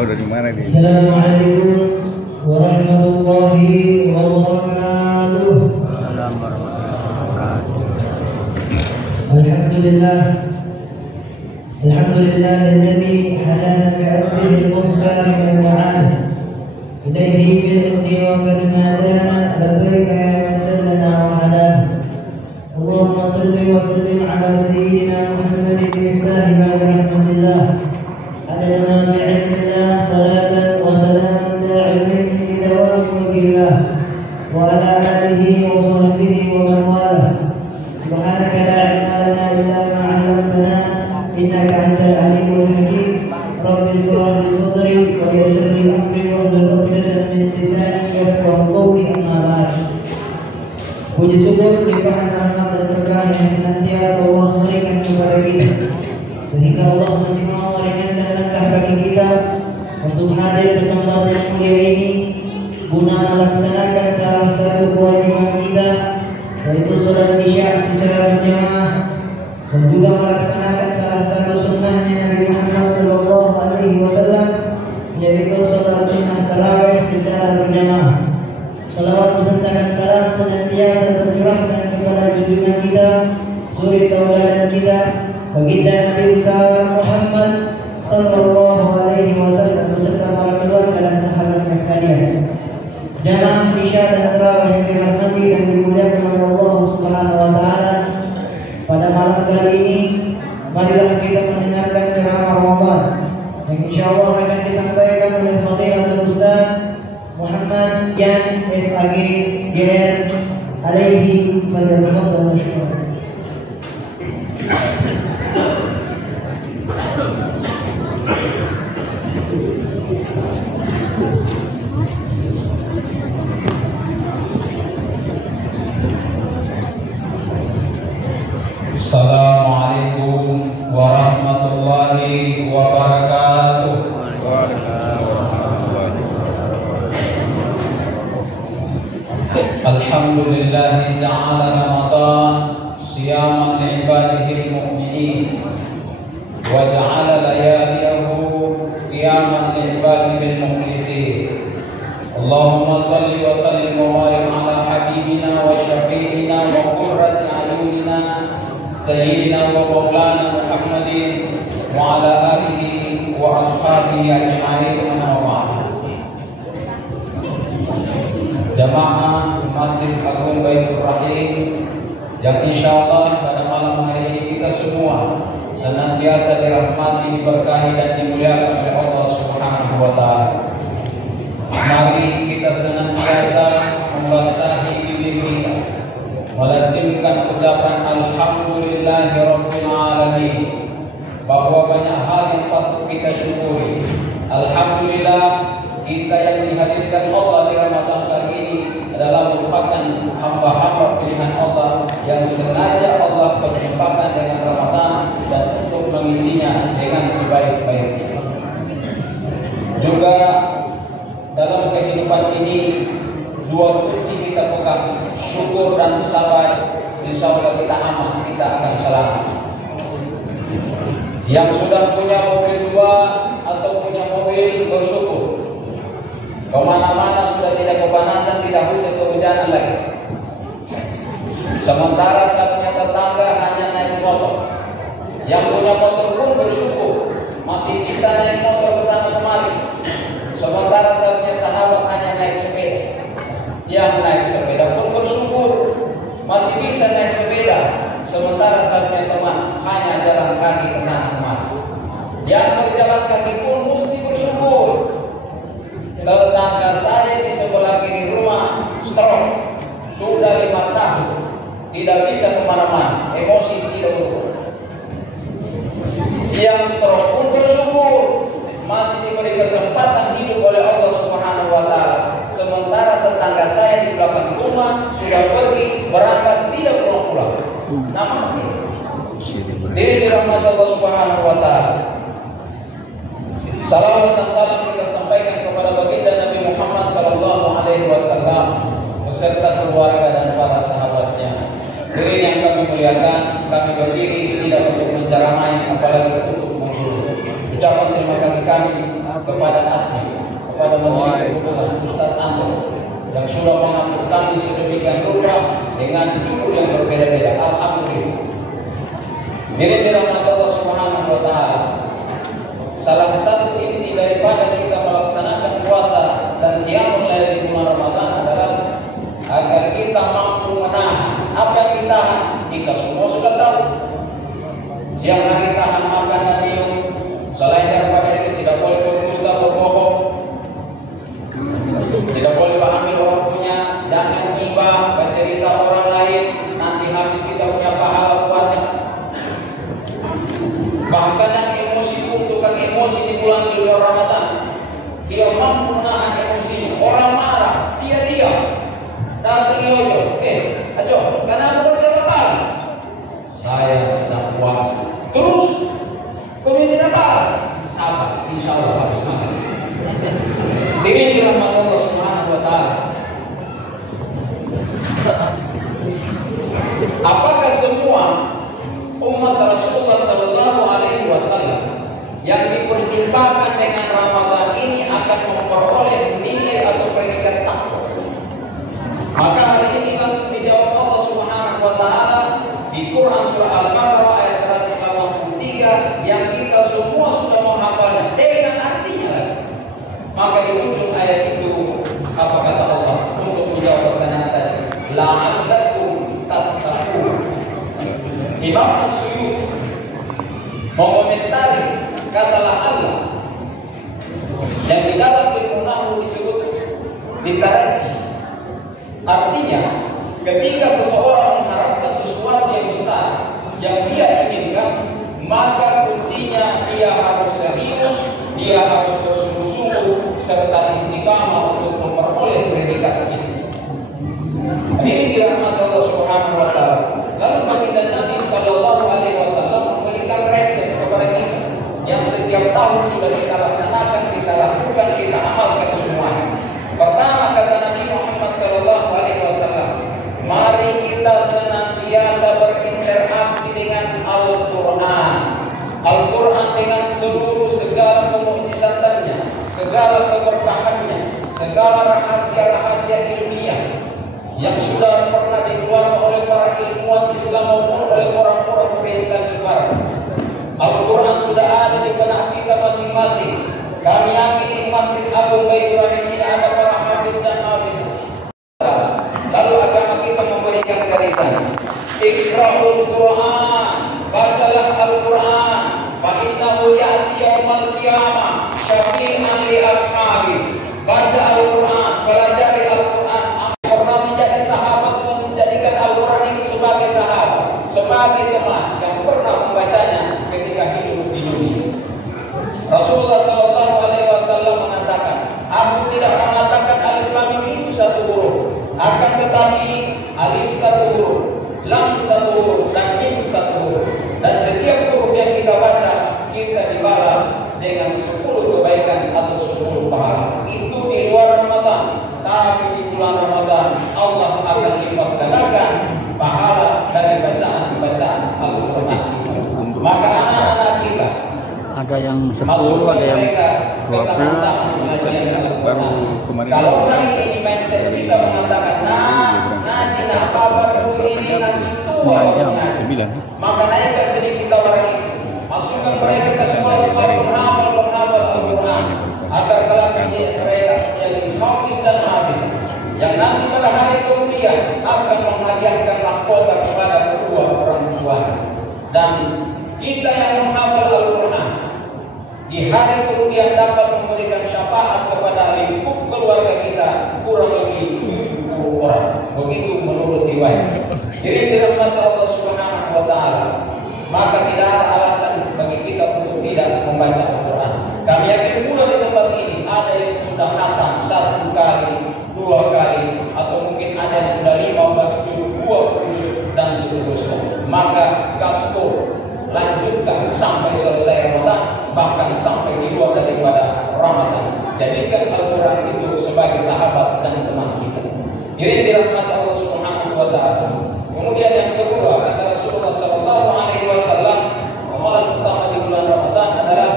tahu dari mana nih. Assalamualaikum warahmatullahi wabarakatuh. Alhamdulillah. Alhamdulillahilladzi hadana bi'abdihi al-mukhtar min al-ma'ani ilayhi bil-iqti wa qad nadana labbaika ya man dallana wa hadana. Allahumma salli wa sallim ala sayyidina Muhammadin miftahi babi rahmatillah adada ma fi 'ilmillah salatan wa salaman da'imain li dawami mulkillah wa ala alihi wa sahbihi wa man walah. Subhanaka la 'ilma lana illa ma 'allamtana innaka antal alimul hakim. Rabbi shrah li sadri wa yassir li amri wahlul 'uqdatam min lisani yafqahu qawli, amma ba'd. Puji syukur limpahan rahmat dan berkah yang senantiasa Allah berikan kepada kita, sehingga Allah masih mau meringankan langkah kaki kita untuk hadir ke tempat yang mulia ini guna melaksanakan salah satu kewajiban kita, yaitu sholat isya secara berjamaah, dan juga melaksanakan salah satu sunnahnya Nabi Muhammad SAW, yaitu sholat sunnah tarawih secara berjamaah. Salawat beserta dan salam senantiasa tercurahkan kepada junjungan kita, suri tauladan kita, baginda Nabi besar Muhammad sallallahu alaihi wasallam beserta para keluarga dan sahabatnya sekalian. Jamaah isya dan tarawih yang dirahmati dan dimuliakan oleh Allah Subhanahu wa taala, pada malam kali ini marilah kita mendengarkan ceramah Ramadan yang insyaallah akan disampaikan oleh Fadilatul Ustaz Muhammad Yan SAG GR alaihi falyatafaddal mashkura. Assalamualaikum warahmatullahi wabarakatuh. Alhamdulillah ta'ala Ramadan siyaman li'ibadihil mu'minin wa ja'ala layaliyahu qiyaman li'ibadihil mukhlisin. Allahumma salli wa sallim wa barik ala habibina wa syafi'ina wa qurrati ayunina sayyidina wa maulana Muhammadin wa ala alihi wa ashabihi ajma'in, amma ba'd. Jamaah Masjid Agung Baitur Rahim yang insyaallah pada malam hari ini kita semua senantiasa dirahmati, diberkahi dan dimuliakan oleh Allah Subhanahu wa taala. Mari kita senantiasa membasahi bibir kita, melazimkan ucapan alhamdulillahirabbil alamin, bahwa banyak hal yang patut kita syukuri. Alhamdulillah kita yang dihadirkan Allah di Ramadan kali ini adalah merupakan hamba-hamba pilihan Allah yang sengaja Allah perjumpakan dengan Ramadan dan untuk mengisinya dengan sebaik-baiknya. Juga dalam kehidupan ini dua kunci kita pegang, syukur dan sabar. Insya Allah kita aman, kita akan selamat. Yang sudah punya mobil dua atau punya mobil, bersyukur. Kemana-mana sudah tidak kepanasan, tidak hujan kehujanan lagi. Sementara saya punya tetangga hanya naik motor. Yang punya motor pun bersyukur, masih bisa naik motor ke sana kemari. Sementara saya punya sahabat hanya naik sepeda. Yang naik sepeda pun bersyukur, masih bisa naik sepeda. Sementara saya punya teman hanya jalan kaki ke sana kemari. Yang berjalan kaki pun mesti bersyukur. Tetangga saya di sebelah kiri rumah stroke, sudah 5 tahun, tidak bisa kemana-mana, emosi tidak berubah. Yang stroke pun bersyukur, masih diberi kesempatan hidup oleh Allah Subhanahu wa taala. Sementara tetangga saya di belakang rumah sudah pergi berangkat, tidak pulang-pulang. Nama diri dirahmati Allah Subhanahu wa taala. Salawat dan salam kita sampaikan kepada baginda Nabi Muhammad sallallahu alaihi wasallam beserta keluarga dan para sahabatnya. Diri yang kami muliakan, kami berdiri tidak untuk menceramai apalagi untuk menggurui. Ucapan terima kasih kami kepada yang sudah mengatur kami sedemikian rupa dengan judul yang berbeda-beda. Alhamdulillah. Diri dirahmati Allah Subhanahu wa taala. Salah satu inti daripada kita melaksanakan puasa dan qiyamul lail di bulan Ramadan adalah agar kita mampu menahan apa yang kita tahan. Kita semua sudah tahu. Siang hari tahan makan dan minum. Selain daripada itu tidak boleh berdusta, berbohong, tidak boleh mengambil orang punya, jangan ghibah, bercerita orang lain, nanti habis kita punya pahala puasa. Bahkan yang emosi pun tukang emosi di bulan Ramadan, dia mampu menahan emosinya. Orang marah, dia diam. Datang yoyo, ajo, kenapa kau tidak balas? Saya sedang puasa. Terus, kau tidak balas? Sabar, insya Allah habis makan. Diri dirahmati Allah Subhanahu wa taala. Apakah semua umat Rasulullah sallallahu alaihi wasallam yang diperjumpakan dengan Ramadan ini akan memperoleh nilai atau predikat takwa? Maka hal ini langsung dijawab Allah Subhanahu wa taala di Quran surah Al-Baqarah ayat 183 yang kita semua sudah menghafalnya dengan artinya. Maka di ujung ayat itu apa kata Allah untuk menjawab pertanyaan tadi? La'allakum tattaqun. Imam As-Suyuti mengomentari kata Allah yang di dalam ilmu nahwu disebut ditaraji. Artinya, ketika seseorang mengharapkan sesuatu yang besar yang dia inginkan, maka kuncinya dia harus serius, dia harus bersungguh-sungguh serta istiqamah untuk memperoleh predikat itu. Diri dirahmati Allah Subhanahu wa taala. Lalu baginda Nabi sallallahu alaihi wasallam memberikan resep kepada kita yang setiap tahun sudah kita laksanakan, kita lakukan, kita amalkan semua. Pertama kata Nabi Muhammad sallallahu alaihi wasallam, mari kita senantiasa berinteraksi dengan Al-Qur'an. Al-Quran dengan seluruh segala kemukjizatannya, segala keberkahannya, segala rahasia-rahasia ilmiah yang sudah pernah dikeluarkan oleh para ilmuwan Islam maupun oleh orang-orang perintahan sekarang. Al-Quran sudah ada di benak kita masing-masing. Kami yakin di Masjid Agung Baitur Rahim ini ada para hafiz dan hafiz. Lalu agama kita memberikan garisan. Iqra'ul Quran, bacalah Al-Quran. Fa innahu ya'ti yaumal qiyamah syafi'an li ashabi. Baca Al-Quran, pelajari Al-Quran. Pernah menjadi sahabat menjadikan Al-Quran itu sebagai sahabat, sebagai teman yang pernah membacanya ketika hidup di dunia. Rasulullah sallallahu alaihi wasallam mengatakan, aku tidak mengatakan alif lam mim itu satu huruf, akan tetapi alif satu huruf, lam satu huruf, dan mim satu huruf. Dan setiap huruf yang kita baca, kita dibalas dengan 10 kebaikan atau 10 pahala. Itu di luar Ramadan. Tapi di bulan Ramadan, Allah akan lipat gandakan pahala dari bacaan Al-Quran. Maka anak-anak kita ada yang 10, ada yang 12, baru kemarin. Kalau hari ini mindset kita mengatakan, nanti papa dulu ini nanti tua, maka naikkan sedikit tawaran itu. Masukkan mereka ke sekolah-sekolah penghafal Al-Quran agar kelak mereka menjadi hafiz dan hafiz yang nanti pada hari kemudian akan menghadiahkan mahkota kepada kedua orang tua. Dan kita yang menghafal Al-Quran di hari kemudian dapat memberikan syafaat kepada lingkup keluarga kita kurang lebih 70 orang. Begitu menurut riwayat. Jadi dirahmati Allah Subhanahu wa taala, maka tidak ada alasan bagi kita untuk tidak membaca Al-Quran. Kami yakin pula di tempat ini ada yang sudah khatam 1 kali, 2 kali, atau mungkin ada yang sudah 15 juz, 20 juz, dan seterusnya. Maka gaspol lanjutkan sampai selesai Ramadan, bahkan sampai di luar daripada Ramadan. Jadikan Al-Quran itu sebagai sahabat dan teman kita. Diri dirahmati Allah Subhanahu wa taala. Kemudian yang kedua, kata Rasulullah sallallahu alaihi wasallam, amalan utama di bulan Ramadan adalah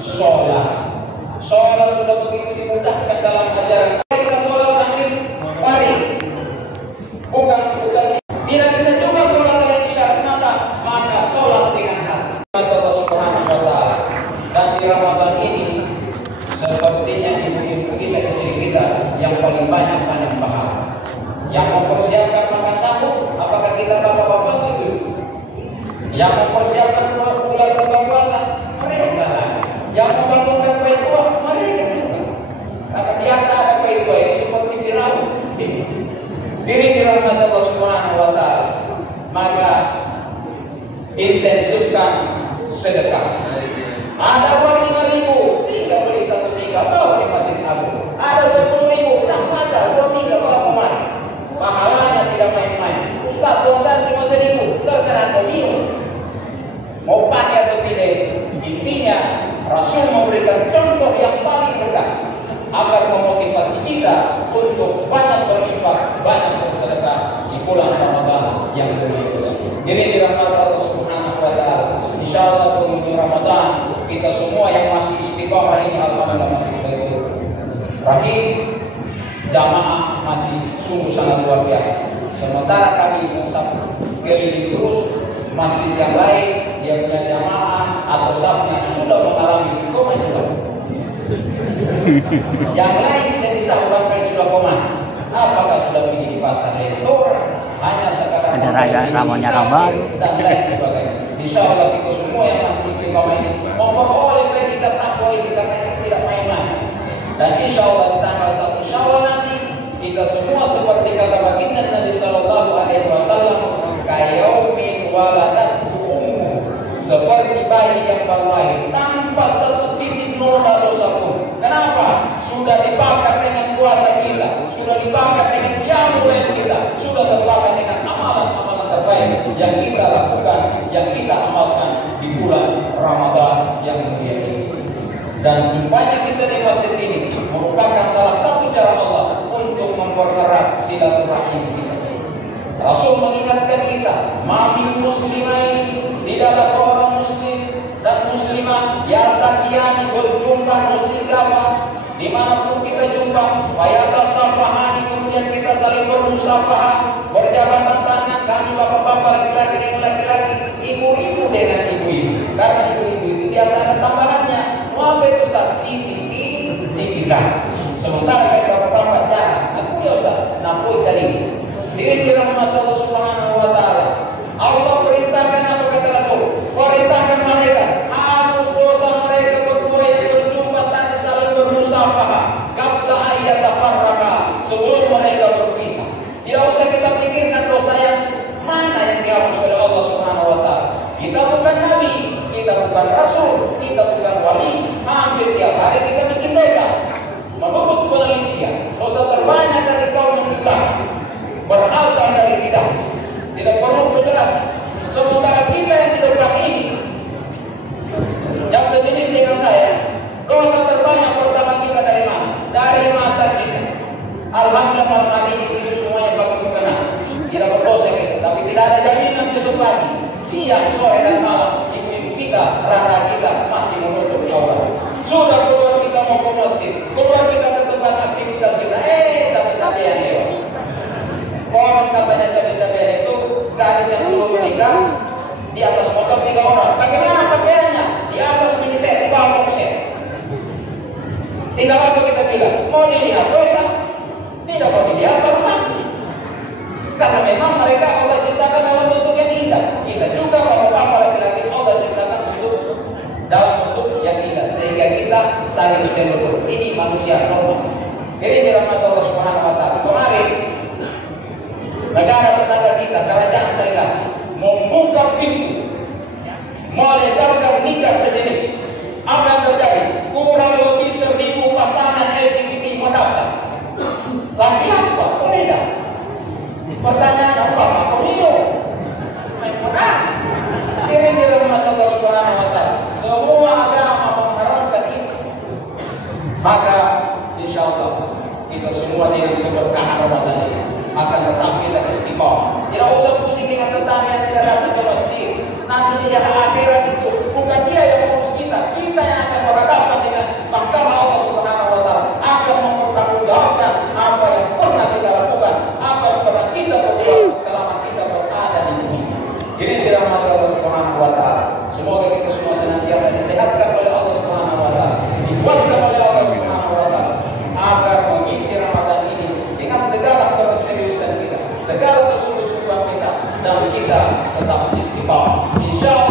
sholat. Sholat sudah begitu dimudahkan dalam ajaran kita. Sholat sambil intensifkan sedekah. Ada uang 5.000 sehingga beli 1 tiga bawa di Masjid Agung. Ada 10.000 tak ada 2 tiga bawa kemana? Pahalanya tidak main-main. Ustaz, dosa cuma 1.000, terserah mau minum, mau pakai atau tidak. Intinya Rasul memberikan contoh yang paling rendah agar memotivasi kita untuk banyak berinfak, banyak bersedekah di bulan Ramadan yang mulia. Jadi dirahmati Allah Subhanahu wa taala. Insyaallah penghujung Ramadan kita semua yang masih istiqomah ini alhamdulillah masih baik. Rahim jamaah masih sungguh sangat luar biasa. Sementara kami keliling terus masjid yang lain yang punya jamaah atau safnya sudah mengalami koma juga. Yang lain tidak tahu berapa sudah koma. Apakah sudah pergi di pasar lektor? Hanya sekarang ada raya namanya Ramadan dan lain sebagainya. Insya Allah kita semua yang masih istiqomah ini memperoleh predikat takwa ini karena ini tidak main-main. Dan insya Allah di tanggal 1 Syawal nanti kita semua seperti kata baginda Nabi Sallallahu Alaihi Wasallam, kayaumin waladat ummu, seperti bayi yang baru lahir tanpa satu titik noda dosa pun. Kenapa? Sudah dibakar dengan puasa kita, sudah dibakar dengan qiyamul lail kita, sudah terbakar dengan amalan-amalan terbaik yang kita lakukan, yang kita amalkan di bulan Ramadan yang mulia ini. Dan jumpanya kita di masjid ini merupakan salah satu cara Allah untuk mempererat silaturahim kita. Rasul mengingatkan kita, ma'min muslimain, tidaklah orang muslim dan muslimah yang takiyani berjumpa muslimah dimanapun kita jumpa, fayata safahani, kemudian kita saling bermusafahah, berjabatan tangan, kami bapak-bapak laki-laki dengan laki-laki, ibu-ibu dengan ibu-ibu. Karena ibu-ibu itu biasa ada tambahannya. Apa itu Ustaz? Cipikan. Sementara kayak bapak-bapak jarang. Aku ya Ustaz, napui tadi. Diri dirahmat Allah Subhanahu wa taala. Allah perintahkan apa kata Rasul? Perintahkan malaikat hapus dosa mereka berdua yang berjumpa tadi saling bermusafahah. Qabla ayyatafarraqa, sebelum mereka berpisah. Tidak usah kita pikirkan dosa yang mana yang dihapus oleh Allah Subhanahu wa taala. Kita bukan nabi, kita bukan rasul, kita bukan wali. Hampir tiap hari kita bikin dosa. Menurut penelitian, dosa terbanyak dari kaum yang kita berasal dari lidah. Tidak perlu penjelasan. Sementara kita yang di depan ini, yang sejenis dengan saya, dosa terbanyak pertama kita dari mana? Dari mata kita. Alhamdulillah malam hari ini itu semuanya bagi berkenan. Tidak berdosa kita, tapi tidak ada jaminan besok pagi, siang, sore dan malam ibu-ibu kita, rata kita masih menutup aurat. Sudah keluar kita mau ke masjid, keluar kita ke tempat aktivitas kita, cabai-cabean lewat. Konon katanya cabai-cabean itu gadis yang belum menikah di atas motor 3 orang. Bagaimana pakaiannya? Di atas mini set, bawah set. Tinggal apa kita bilang? Mau dilihat dosa? Tidak mau dilihat hormat. Karena memang mereka Allah ciptakan dalam bentuk yang indah. Kita juga bapak-bapak laki-laki Allah ciptakan dalam bentuk yang indah, sehingga kita saling cenderung. Ini manusia normal. Jadi dirahmati Allah Subhanahu wa taala. Kemarin negara tetangga kita, kerajaan Thailand, membuka pintu melegalkan nikah sejenis. Apa yang terjadi? Kurang lebih 1.000 pasangan LGBT mendaftar. Laki-laki Pak, boleh tak? Pertanyaan apa? Apa Rio? Mana? Ini dirahmati Allah Subhanahu wa taala. Semua agama mengharamkan itu. Maka insya Allah kita semua dengan keberkahan Ramadan ini akan tetap kita istiqomah. Tidak usah pusing dengan tetangga yang tidak datang ke masjid. Nanti di jalan akhirat itu bukan dia yang mengurus kita, kita yang akan berhadapan dengan mahkamah Allah Subhanahu wa taala, akan mempertanggungjawabkan apa yang pernah kita lakukan, apa yang pernah kita perbuat selama kita berada di bumi. Jadi dirahmati Allah Subhanahu wa taala. Semoga kita semua senantiasa disehatkan oleh Allah Subhanahu wa taala, dikuatkan oleh Allah Subhanahu wa taala agar mengisi Ramadan ini dengan segala keseriusan kita, segala kesungguh-sungguhan kita, dan kita tetap istiqamah. Insyaallah